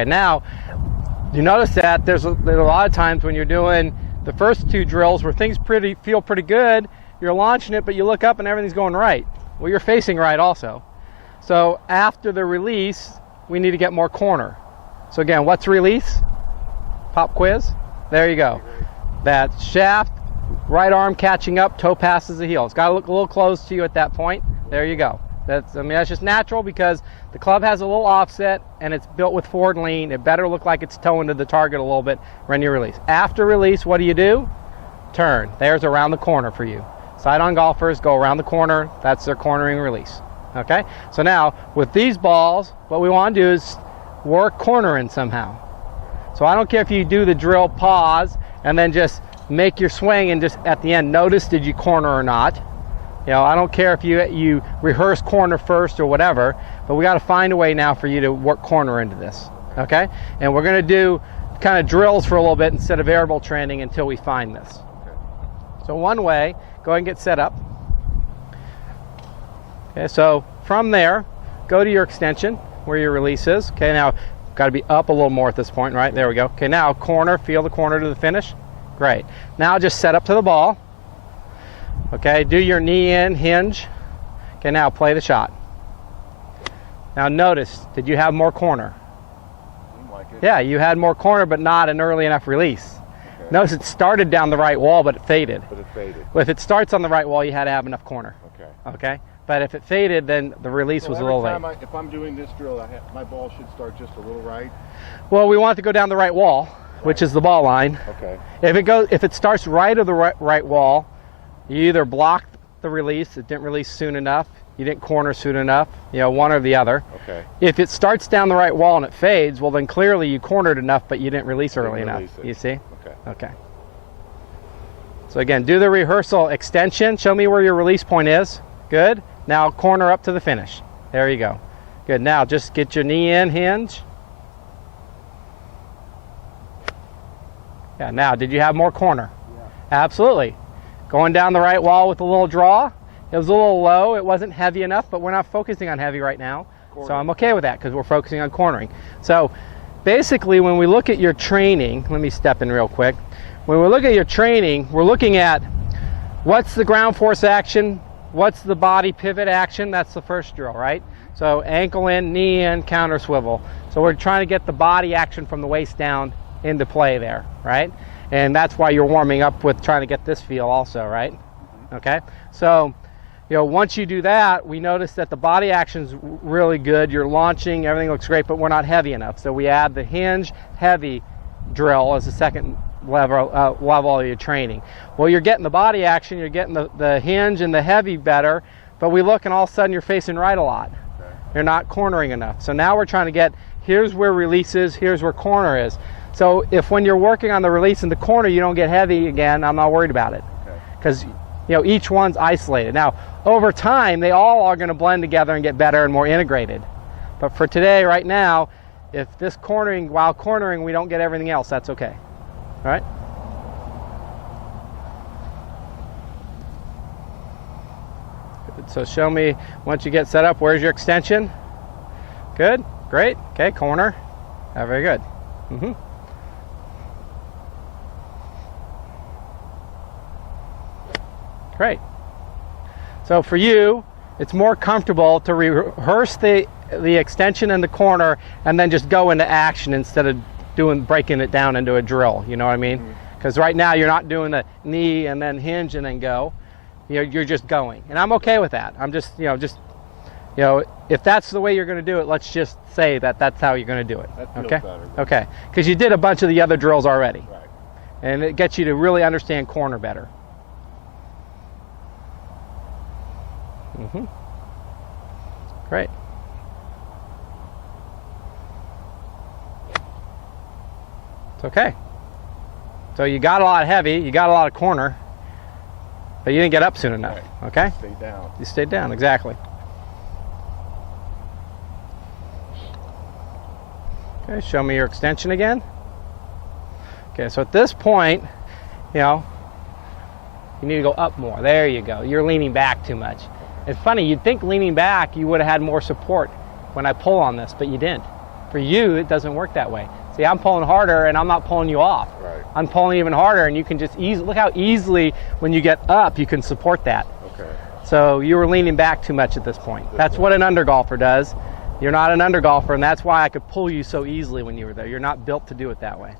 Okay, now you notice that there's a lot of times when you're doing the first two drills where things feel pretty good, you're launching it, but you look up and everything's going right. Well, you're facing right also. So after the release, we need to get more corner. So again, what's release? Pop quiz. There you go. That shaft, right arm catching up, toe passes the heel. It's got to look a little close to you at that point. There you go. That's just natural because the club has a little offset and it's built with forward lean. It better look like it's toeing to the target a little bit when you release. After release, what do? Turn. There's around the corner for you. Side-on golfers go around the corner. That's their cornering release. Okay? So now, with these balls, what we want to do is work cornering somehow. So I don't care if you do the drill, pause, and then just make your swing and just at the end notice did you corner or not. You know, I don't care if you rehearse corner first or whatever, but we got to find a way now for you to work corner into this. Okay? And we're going to do kind of drills for a little bit instead of variable training until we find this. So one way, go ahead and get set up. Okay, so from there, go to your extension where your release is. Okay, now got to be up a little more at this point, right? There we go. Okay, now corner, feel the corner to the finish. Great. Now just set up to the ball. Okay, do your knee in, hinge. Okay, now play the shot. Now notice, did you have more corner? Seemed like it. Yeah, you had more corner, but not an early enough release. Okay. Notice it started down the right wall, but it faded. But it faded. Well, if it starts on the right wall, you had to have enough corner. Okay. Okay? But if it faded, then the release was a little late. If I'm doing this drill, my ball should start just a little right? Well, we want it to go down the right wall, which is the ball line. Okay. If it starts right of the right wall, you either blocked the release, it didn't release soon enough, you didn't corner soon enough, you know, one or the other. Okay. If it starts down the right wall and it fades, well then clearly you cornered enough, but you didn't release early enough. You see? Okay. Okay. So again, do the rehearsal extension. Show me where your release point is. Good. Now corner up to the finish. There you go. Good. Now just get your knee in, hinge. Yeah, now did you have more corner? Yeah. Absolutely. Going down the right wall with a little draw. It was a little low. It wasn't heavy enough, but we're not focusing on heavy right now. So I'm okay with that because we're focusing on cornering. So basically when we look at your training, let me step in real quick. When we look at your training, we're looking at what's the ground force action, what's the body pivot action. That's the first drill, right? So ankle in, knee in, counter swivel. So we're trying to get the body action from the waist down into play there, right? And that's why you're warming up with trying to get this feel also, right? Okay, so you know, once you do that, we notice that the body action's really good. You're launching, everything looks great, but we're not heavy enough. So we add the hinge heavy drill as the second level of your training. Well, you're getting the body action, you're getting the hinge and the heavy better, but we look and all of a sudden you're facing right a lot. Okay. You're not cornering enough. So now we're trying to get, here's where release is, here's where corner is. So if when you're working on the release in the corner you don't get heavy again, I'm not worried about it. Because you know, each one's isolated. Now, over time, they all are going to blend together and get better and more integrated. But for today, right now, if this cornering, while cornering, we don't get everything else, that's okay. All right? Good. So show me, once you get set up, where's your extension? Good. Great. Okay, corner. Very good. Mm-hmm. Great. So for you, it's more comfortable to rehearse the extension in the corner and then just go into action instead of breaking it down into a drill. You know what I mean? Because right now you're not doing the knee and then hinge and then go. You're just going, and I'm okay with that. I'm just if that's the way you're going to do it, let's just say that that's how you're going to do it. That feels okay. Better. Okay. Because you did a bunch of the other drills already, right. And it gets you to really understand corner better. Mm-hmm. Great. It's okay. So you got a lot of heavy, you got a lot of corner, but you didn't get up soon enough. Right. Okay? Stay down. You stayed down, exactly. Okay, show me your extension again. Okay, so at this point, you need to go up more. There you go. You're leaning back too much. It's funny, you'd think leaning back you would have had more support when I pull on this, but you didn't. For you, it doesn't work that way. See, I'm pulling harder and I'm not pulling you off. Right. I'm pulling even harder, and you can just look how easily when you get up you can support that. Okay. So you were leaning back too much at this point. That's what an undergolfer does. You're not an undergolfer, and that's why I could pull you so easily when you were there. You're not built to do it that way.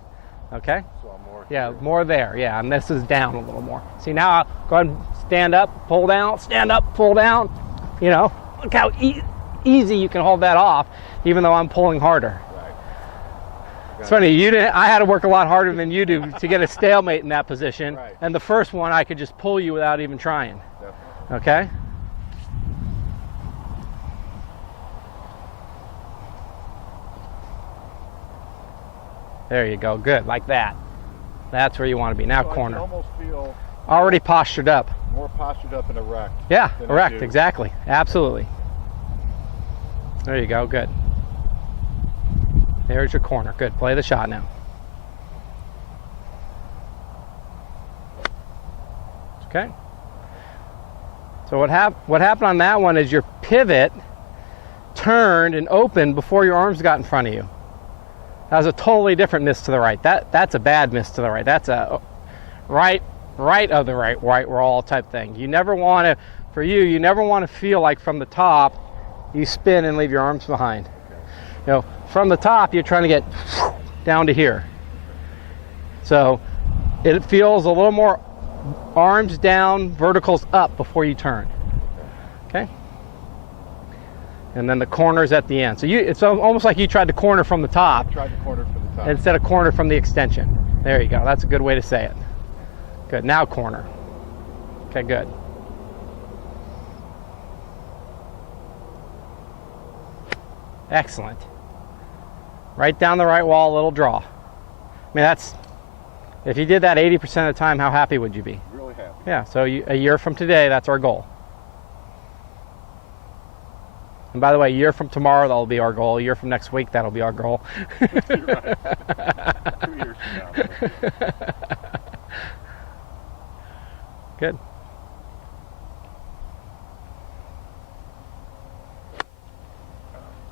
Okay? So I'm more Yeah, here. more there. Yeah, and this is down a little more. See, now I'll go ahead and stand up, pull down, stand up, pull down. You know, look how easy you can hold that off, even though I'm pulling harder. Right. It's funny, I had to work a lot harder than you do to get a stalemate in that position. Right. And the first one, I could just pull you without even trying. Definitely. Okay? There you go. Good, like that. That's where you want to be. Now So corner. I can almost feel Already postured up. more postured up and erect. Yeah, than I erect, do. exactly. Absolutely. There you go, good. There's your corner. Good. Play the shot now. Okay. So what happened on that one is your pivot turned and opened before your arms got in front of you. That was a totally different miss to the right. That's a bad miss to the right. That's a right of the right wall type thing. You never want to, for you never want to feel like from the top you spin and leave your arms behind. You know, from the top you're trying to get down to here. So it feels a little more arms down, verticals up before you turn. Okay? And then the corners at the end. So it's almost like you tried to corner from the top Tried to corner from the top. instead of corner from the extension. There you go. That's a good way to say it. Good. Now corner. Okay, good. Excellent. Right down the right wall, a little draw. I mean, if you did that 80% of the time, how happy would you be? Really happy. Yeah, so a year from today, that's our goal. And by the way, a year from tomorrow, that'll be our goal. A year from next week, that'll be our goal. You're right. 2 years from now. Good.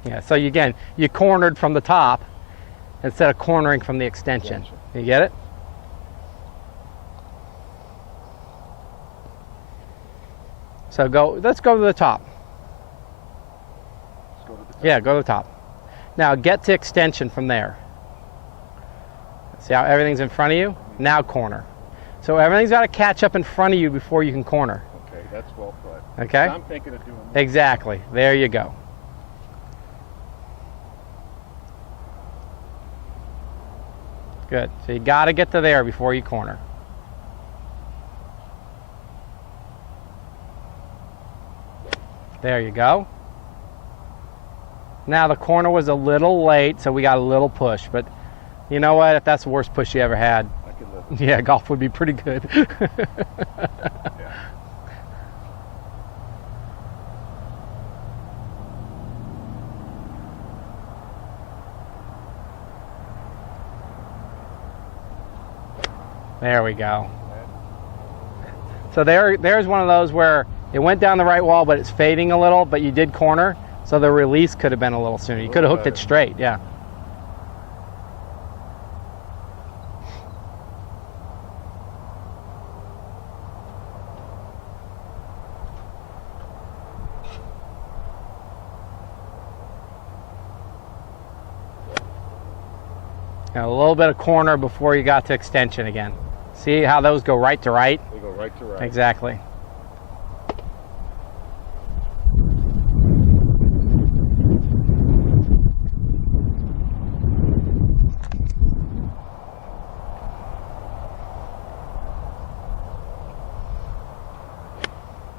Yeah, so you cornered from the top instead of cornering from the extension. You get it? So let's go to the top. Let's go to the top. Yeah, go to the top. Now get to extension from there. See how everything's in front of you? Now corner. So everything's got to catch up in front of you before you can corner. Okay, that's well put. Okay? I'm thinking of doing that. Exactly. There you go. Good. So you got to get to there before you corner. There you go. Now the corner was a little late, so we got a little push. But you know what? If that's the worst push you ever had, I could live. yeah, golf would be pretty good. Yeah. There we go. So there's one of those where it went down the right wall, but it's fading a little, but you did corner, so the release could have been a little sooner. You could have hooked it straight, yeah. And a little bit of corner before you got to extension again. See how those go right to right? They go right to right. Exactly.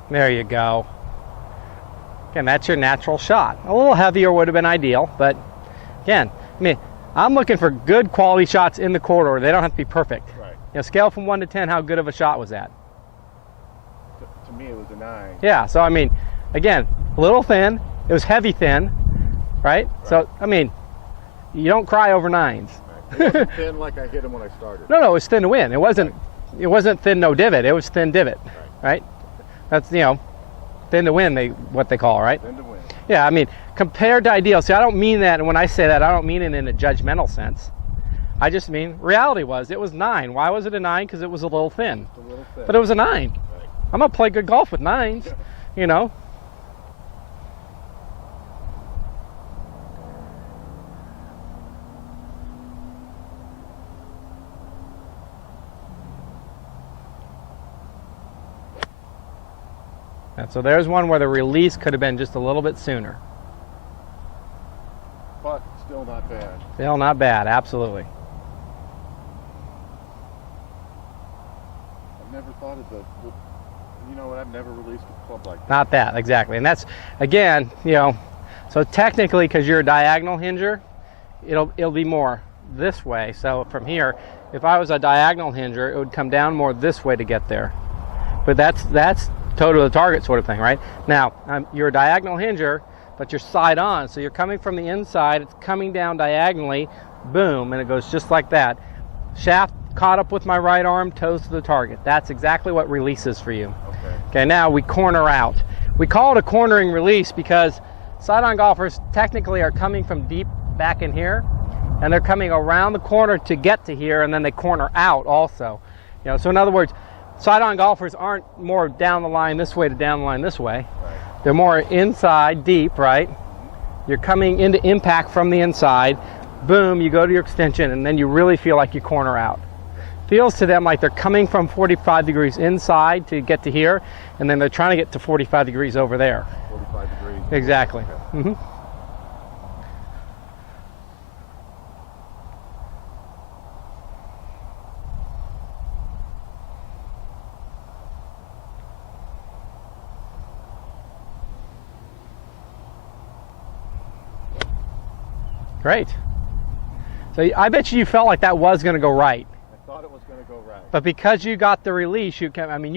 There you go. Again, that's your natural shot. A little heavier would have been ideal, but again, I mean, I'm looking for good quality shots in the corridor. They don't have to be perfect. Right. You know, scale from 1 to 10, how good of a shot was that? To me, it was a 9. Yeah, so I mean, again, a little thin. It was heavy thin, right? So, I mean, you don't cry over 9s. Right. It wasn't thin like I hit him when I started. No, it was thin to win. It wasn't thin no divot. It was thin divot, right? That's, thin to win, what they call, right? Thin to win. Yeah, I mean, compared to ideal. See, I don't mean that, and when I say that, I don't mean it in a judgmental sense. I just mean reality was it was 9. Why was it a 9? Because it was a little thin. Just a little thin. But it was a 9. Right. I'm gonna play good golf with 9s, you know. And so there's one where the release could have been just a little bit sooner. But still not bad. Still not bad, absolutely. I've never thought of you know what, I've never released a club like that. Not that, exactly. And that's, again, you know, so technically, because you're a diagonal hinger, it'll be more this way. So from here, if I was a diagonal hinger, it would come down more this way to get there. But that's toe to the target sort of thing, right? Now, you're a diagonal hinger, but you're side on. So you're coming from the inside, it's coming down diagonally, boom, and it goes just like that. Shaft caught up with my right arm, toes to the target. That's exactly what releases for you. Okay, now we corner out. We call it a cornering release because side-on golfers technically are coming from deep back in here, and they're coming around the corner to get to here, and then they corner out also. You know, so in other words, side-on golfers aren't more down the line this way to down the line this way. Right. They're more inside, deep, right? You're coming into impact from the inside. Boom, you go to your extension, and then you really feel like you corner out. Feels to them like they're coming from 45 degrees inside to get to here, and then they're trying to get to 45 degrees over there. 45 degrees. Exactly. Okay. Great. So I bet you felt like that was going to go right. I thought it was going to go right. But because you got the release, you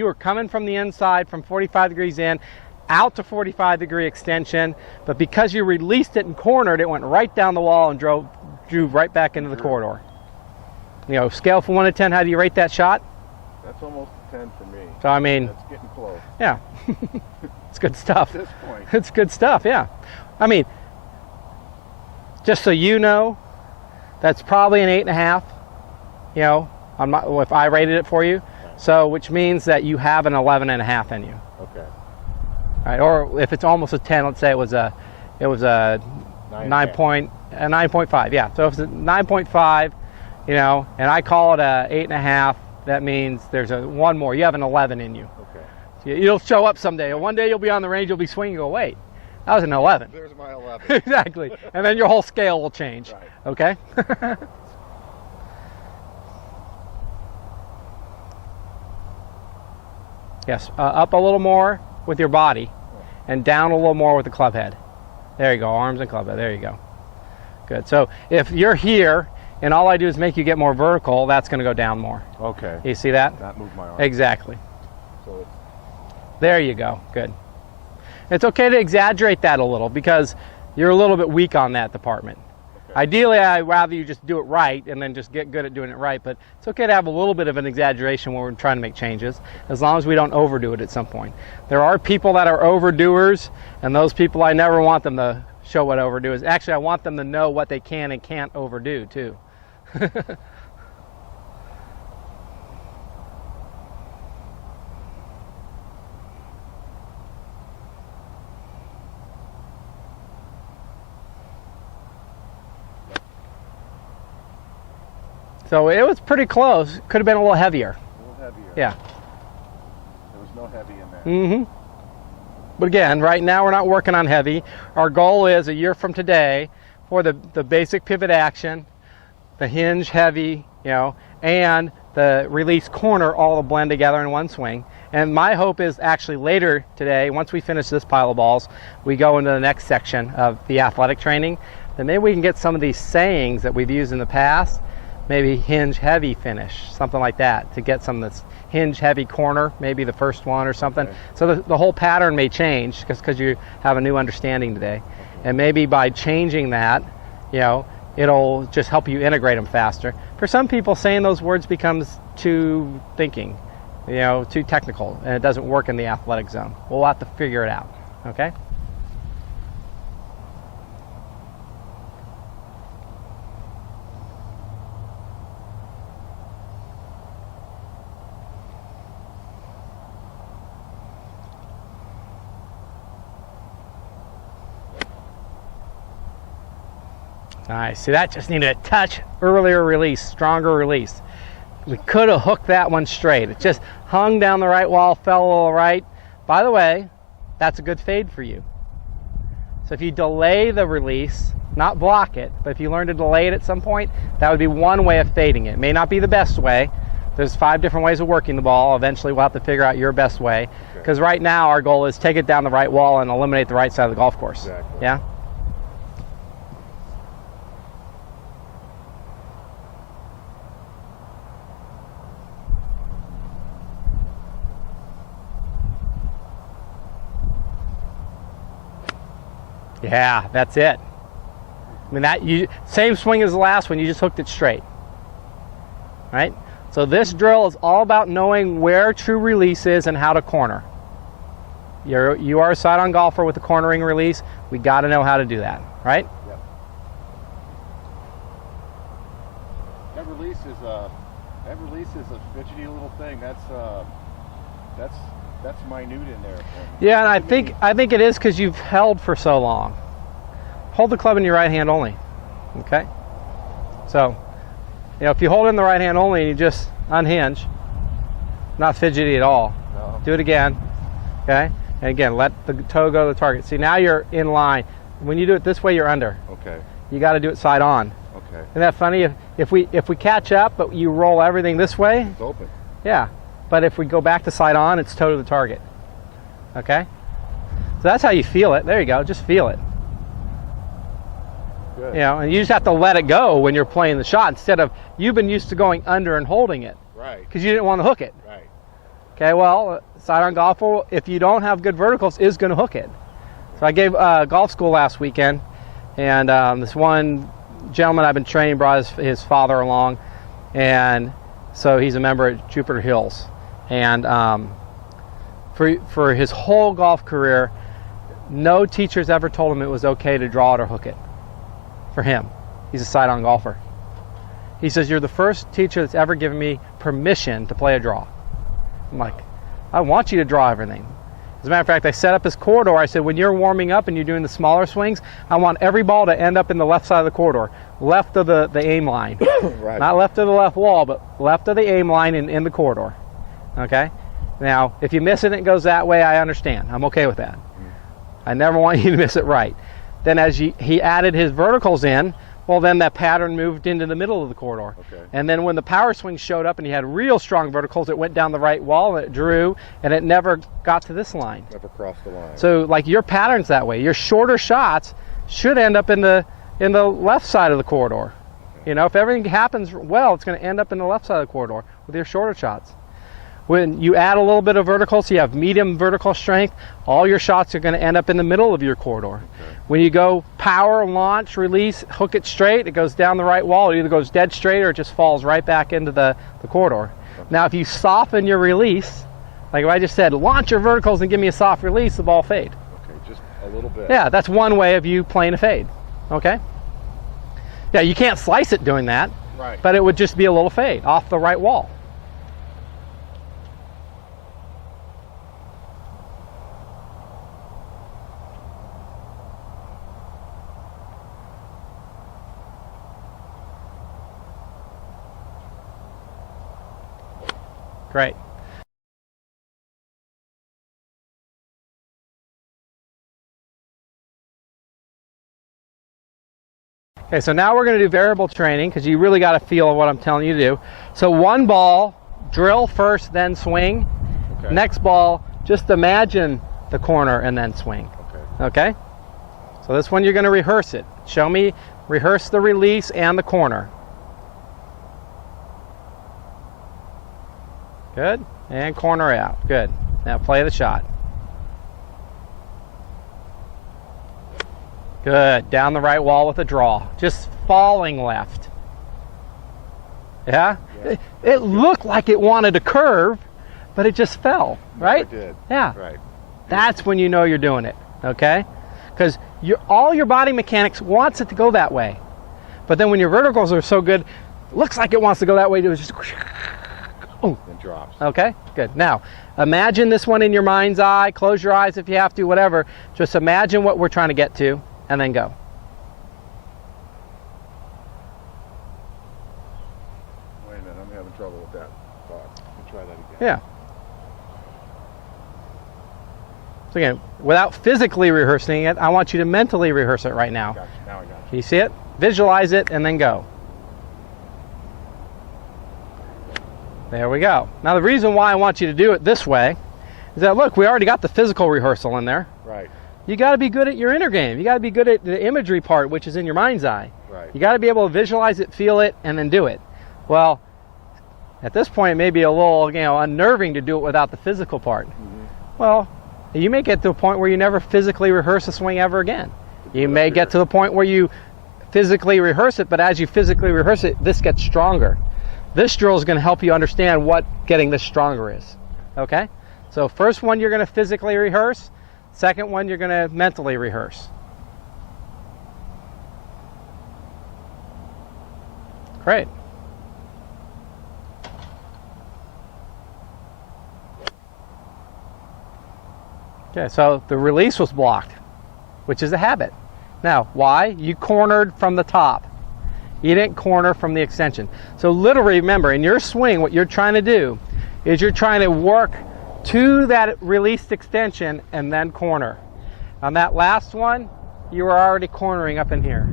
were coming from the inside from 45 degrees in, out to 45 degree extension, but because you released it and cornered, it went right down the wall and drew right back into the corridor. You know, scale from 1 to 10, how do you rate that shot? That's almost a 10 for me. So I mean, that's getting close. Yeah. It's good stuff. At this point. It's good stuff, yeah. I mean, just so you know, that's probably an 8.5. You know, if I rated it for you. So, which means that you have an 11.5 in you. Okay. Right, or if it's almost a 10, let's say it was a 9.5. Yeah. So if it's a 9.5, you know, and I call it a 8.5, that means there's one more. You have an 11 in you. Okay. So you'll show up someday. One day you'll be on the range, you'll be swinging, and go, wait, that was an 11. There's my 11. Exactly. And then your whole scale will change. Right. Okay? Yes, up a little more with your body and down a little more with the club head. There you go, arms and club head. There you go. Good. So if you're here and all I do is make you get more vertical, that's going to go down more. Okay. You see that? Not move my arm. Exactly. So it's... There you go. Good. It's okay to exaggerate that a little because you're a little bit weak on that department. Okay. Ideally, I'd rather you just do it right and then just get good at doing it right, but it's okay to have a little bit of an exaggeration when we're trying to make changes, as long as we don't overdo it at some point. There are people that are overdoers, and those people, I never want them to show what overdo is. Actually, I want them to know what they can and can't overdo, too. So it was pretty close. Could have been a little heavier. A little heavier. Yeah. There was no heavy in there. Mm-hmm. But again, right now we're not working on heavy. Our goal is a year from today for the basic pivot action, the hinge heavy, you know, and the release corner all to blend together in one swing. And my hope is actually later today, once we finish this pile of balls, we go into the next section of the athletic training. Then maybe we can get some of these sayings that we've used in the past, maybe hinge heavy finish, something like that, to get some of this hinge heavy corner, maybe the first one or something. Okay. So the whole pattern may change because you have a new understanding today. Okay. And maybe by changing that, you know, it'll just help you integrate them faster. For some people, saying those words becomes too thinking, you know, too technical, and it doesn't work in the athletic zone. We'll have to figure it out, okay? Nice. See, that just needed a touch earlier release, stronger release. We could have hooked that one straight. It just hung down the right wall, fell a little right. By the way, that's a good fade for you. So if you delay the release, not block it, but if you learn to delay it at some point, that would be one way of fading it. It may not be the best way. There's 5 different ways of working the ball. Eventually we'll have to figure out your best way. Because right now our goal is take it down the right wall and eliminate the right side of the golf course. Exactly. Yeah? Yeah, that's it. I mean, same swing as the last one, you just hooked it straight. Right? So this drill is all about knowing where true release is and how to corner. You are a side-on golfer with a cornering release. We got to know how to do that, right? Yep. That release is a fidgety little thing. That's minute in there. Yeah, and I think it is because you've held for so long. Hold the club in your right hand only. Okay? So, if you hold it in the right hand only and you just unhinge, not fidgety at all. No. Do it again. Okay? And again, let the toe go to the target. See, now you're in line. When you do it this way, you're under. Okay. You got to do it side on. Okay. Isn't that funny? If we catch up, but you roll everything this way, It's open. yeah. But if we go back to side on, it's toe to the target. Okay? So that's how you feel it. There you go. Just feel it. Good. And you just have to let it go when you're playing the shot instead of you've been used to going under and holding it Right. because you didn't want to hook it. Right. Okay, well, side-on golfer, if you don't have good verticals, is going to hook it. So I gave golf school last weekend, and this one gentleman I've been training brought his father along, and so he's a member at Jupiter Hills. And for his whole golf career, no teachers ever told him it was okay to draw it or hook it. For him, he's a side-on golfer. He says, you're the first teacher that's ever given me permission to play a draw. I'm like, I want you to draw everything. As a matter of fact, I set up his corridor. I said, when you're warming up and you're doing the smaller swings, I want every ball to end up in the left side of the corridor, left of the aim line. Right. Not left of the left wall, but left of the aim line and in the corridor. Okay? Now, if you miss it and it goes that way, I understand. I'm okay with that. I never want you to miss it right. Then as he added his verticals in, well, then that pattern moved into the middle of the corridor. Okay. And then when the power swing showed up and he had real strong verticals, it went down the right wall and it drew, and it never got to this line. Never crossed the line. So, like, your pattern's that way. Your shorter shots should end up in the left side of the corridor. Okay. If everything happens well, it's going to end up in the left side of the corridor with your shorter shots. When you add a little bit of vertical, so you have medium vertical strength, all your shots are going to end up in the middle of your corridor. Okay. When you go power, launch, release, hook it straight, it goes down the right wall. It either goes dead straight or it just falls right back into the corridor. Okay. Now, if you soften your release, like if I just said, launch your verticals and give me a soft release, the ball fade. Okay, just a little bit. Yeah, that's one way of you playing a fade. Okay? Yeah, you can't slice it doing that, right. But it would just be a little fade off the right wall. Great. Okay, so now we're going to do variable training because you really got to feel what I'm telling you to do. So one ball, drill first, then swing. Okay. Next ball, just imagine the corner and then swing. Okay? Okay? So this one you're going to rehearse it. Show me, rehearse the release and the corner. Good. And corner out. Good. Now play the shot. Good. Down the right wall with a draw. Just falling left. Yeah? It looked like it wanted to curve, but it just fell, right? It did. Yeah. Right. That's when you know you're doing it, okay? Because all your body mechanics wants it to go that way. But then when your verticals are so good, looks like it wants to go that way, it was just... Oh. It drops. Okay, good. Now, imagine this one in your mind's eye. Close your eyes if you have to, whatever. Just imagine what we're trying to get to, and then go. I'm having trouble with that thought. Let me try that again. Yeah. So again, without physically rehearsing it, I want you to mentally rehearse it right now. Gotcha. Now I got you. Can you see it? Visualize it and then go. There we go. Now the reason why I want you to do it this way is that, look, we already got the physical rehearsal in there. Right. You got to be good at your inner game. You got to be good at the imagery part, which is in your mind's eye. Right. You got to be able to visualize it, feel it, and then do it. Well, at this point, it may be a little, unnerving to do it without the physical part. Well, you may get to a point where you never physically rehearse a swing ever again. You may get to the point where you physically rehearse it, but as you physically rehearse it, this gets stronger. This drill is going to help you understand what getting this stronger is. Okay? So first one you're going to physically rehearse. Second one you're going to mentally rehearse. Great. Okay, so the release was blocked, which is a habit. Now, why? You cornered from the top. You didn't corner from the extension. So literally, remember, in your swing, what you're trying to do is you're trying to work to that released extension and then corner. On that last one, you were already cornering up in here.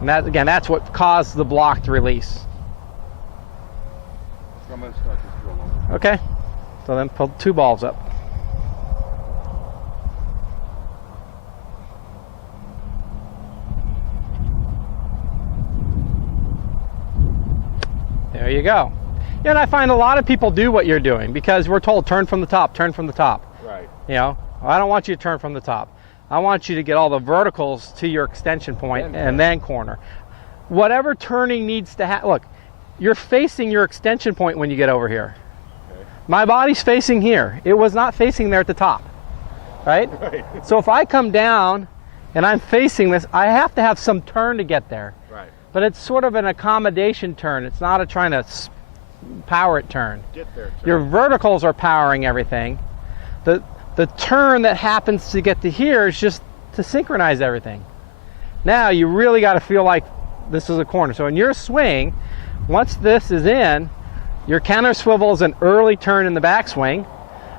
And that, again, that's what caused the blocked release. So I'm going to start this drill over. Okay, so then pull 2 balls up. There you go. Yeah, and I find a lot of people do what you're doing because we're told turn from the top, turn from the top. Right. Well, I don't want you to turn from the top. I want you to get all the verticals to your extension point and then corner. Whatever turning needs to happen. Look, you're facing your extension point when you get over here. Okay. My body's facing here. It was not facing there at the top. Right? Right. So if I come down and I'm facing this, I have to have some turn to get there. Right. But it's sort of an accommodation turn. It's not a trying to power it turn. Get there. Turn. Your verticals are powering everything. The turn that happens to get to here is just to synchronize everything. Now you really got to feel like this is a corner. So in your swing, once this is in, your counter swivel is an early turn in the backswing.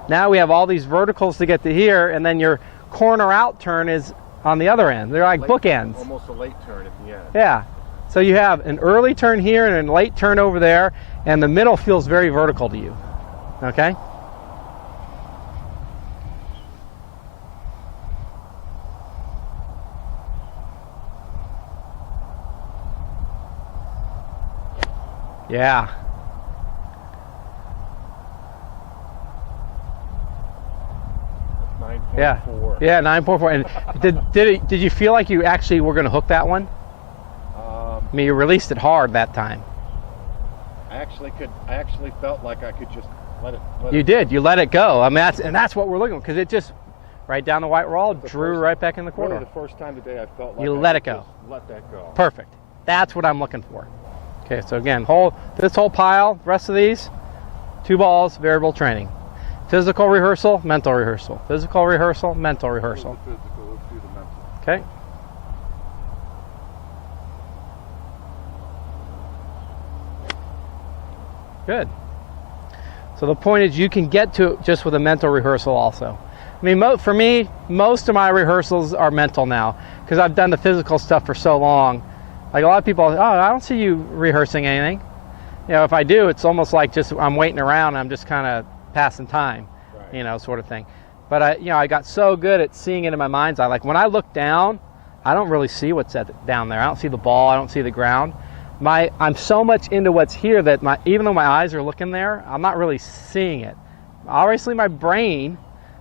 Now we have all these verticals to get to here, and then your corner out turn is on the other end. They're like bookends. Almost a late turn at the end. Yeah. So you have an early turn here and a late turn over there, and the middle feels very vertical to you. Okay? Yeah. Yeah. 9.4. Yeah, 9.4. And did you feel like you actually were going to hook that one? I mean, you released it hard that time. I actually felt like I could just let it. You did. You let it go. I mean, that's what we're looking for, because it just right down the white wall, drew right back in the corner. Really, the first time today, I felt like you I let it could go. just let that go. Perfect. That's what I'm looking for. Okay, so again, this whole pile, rest of these, 2 balls, variable training. Physical rehearsal, mental rehearsal. Physical rehearsal, mental rehearsal. Let's do the physical, let's do the mental. Okay. Good. So the point is you can get to it just with a mental rehearsal also. I mean, for me, most of my rehearsals are mental now because I've done the physical stuff for so long. Like a lot of people, oh, I don't see you rehearsing anything. You know, if I do, it's almost like just I'm waiting around. I'm just kind of passing time, Right. you know, sort of thing. But I got so good at seeing it in my mind's eye. Like when I look down, I don't really see what's down there. I don't see the ball. I don't see the ground. I'm so much into what's here that even though my eyes are looking there, I'm not really seeing it. Obviously, my brain,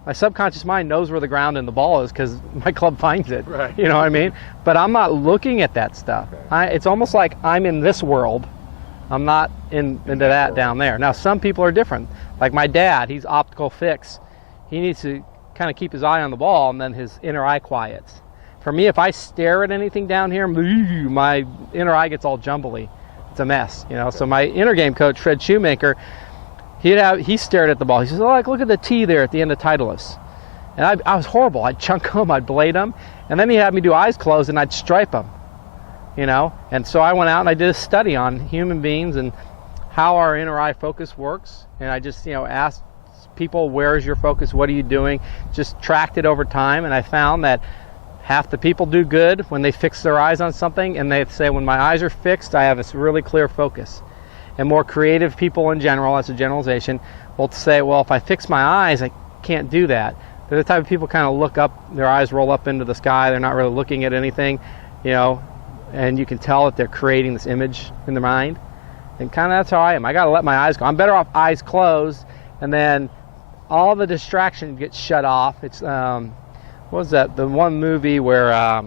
my subconscious mind knows where the ground and the ball is because my club finds it. Right. You know what I mean? But I'm not looking at that stuff. Okay. It's almost like I'm in this world. I'm not into that down there. Now, some people are different. Like my dad, he's optical fix. He needs to kind of keep his eye on the ball, and then his inner eye quiets. For me, if I stare at anything down here, my inner eye gets all jumbly. It's a mess, you know. So my inner game coach, Fred Shoemaker, he stared at the ball. He says, "Oh, look at the tee there at the end of Titleist." And I was horrible. I'd chunk them, I'd blade them, and then he had me do eyes closed, and I'd stripe them, you know. And so I went out and I did a study on human beings and how our inner eye focus works, and I just, asked people, where's your focus, what are you doing, just tracked it over time, and I found that half the people do good when they fix their eyes on something, and they say, when my eyes are fixed, I have a really clear focus. And more creative people in general, as a generalization, will say, well, if I fix my eyes, I can't do that. They're the type of people kind of look up, their eyes roll up into the sky, they're not really looking at anything, and you can tell that they're creating this image in their mind. And kind of that's how I am. I got to let my eyes go. I'm better off eyes closed, and then all the distraction gets shut off. It's, what was that? The one movie where,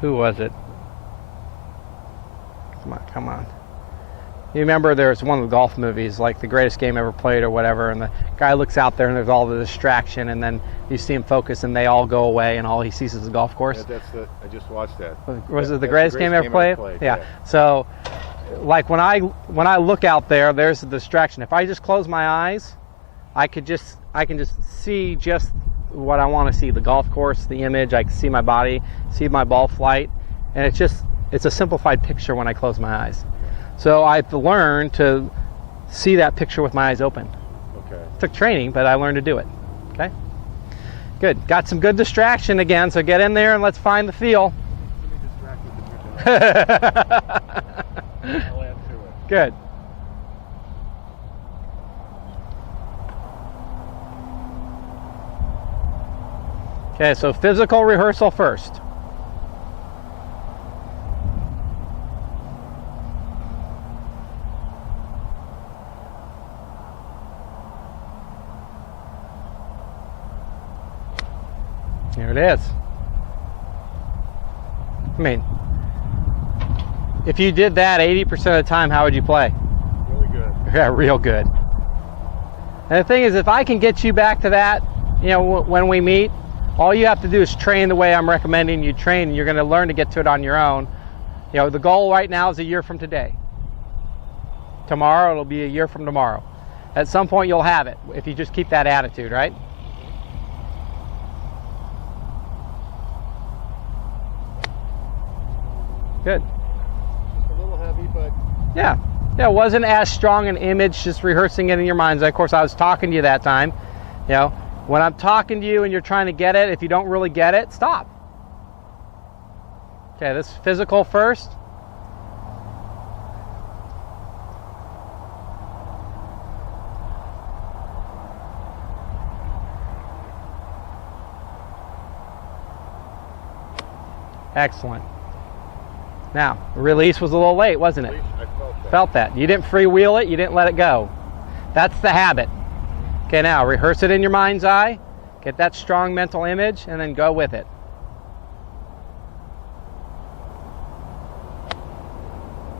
who was it? Come on. You remember there's one of the golf movies, like The Greatest Game Ever Played or whatever, and the guy looks out there and there's all the distraction, and then you see him focus and they all go away and all he sees is the golf course. Yeah, I just watched that. Was it The Greatest Game Ever Played? Yeah. So, like when I look out there, there's a distraction. If I just close my eyes, I can just see just what I want to see, the golf course, the image. I can see my body, see my ball flight, and it's a simplified picture when I close my eyes. So I've learned to see that picture with my eyes open. Okay. It took training, but I learned to do it. Okay? Good. Got some good distraction again, so get in there and let's find the feel. Let me distract with the I'll add to it. Good. Okay, so physical rehearsal first. There it is. I mean, if you did that 80% of the time, how would you play? Really good. Yeah, real good. And the thing is, if I can get you back to that, when we meet, all you have to do is train the way I'm recommending you train, and you're going to learn to get to it on your own. The goal right now is a year from today. Tomorrow, it'll be a year from tomorrow. At some point, you'll have it, if you just keep that attitude, right? Good. Just a little heavy, but... Yeah. It wasn't as strong an image, just rehearsing it in your minds. Of course, I was talking to you that time. When I'm talking to you and you're trying to get it, if you don't really get it, stop. Okay, this is physical first. Excellent. Now, release was a little late, wasn't it? I Felt that. You didn't freewheel it, you didn't let it go. That's the habit. Okay, now rehearse it in your mind's eye, get that strong mental image, and then go with it.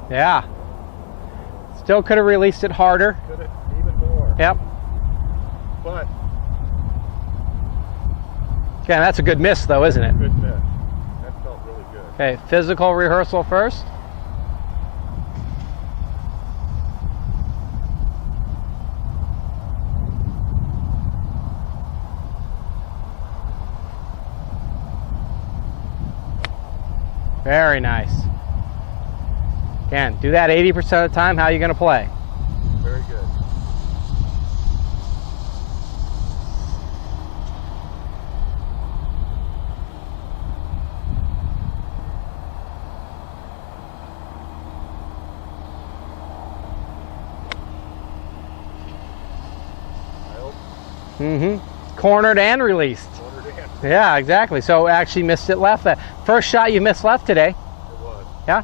Yeah. Still could have released it harder. Could have even more. Yep. But... Okay, that's a good miss though, isn't it? Good miss. That felt really good. Okay, physical rehearsal first. Very nice. Again, do that 80% of the time. How are you going to play? Very good. Cornered and released. Cornered and. Yeah, exactly. So actually missed it left. That first shot you missed left today. It was. Yeah.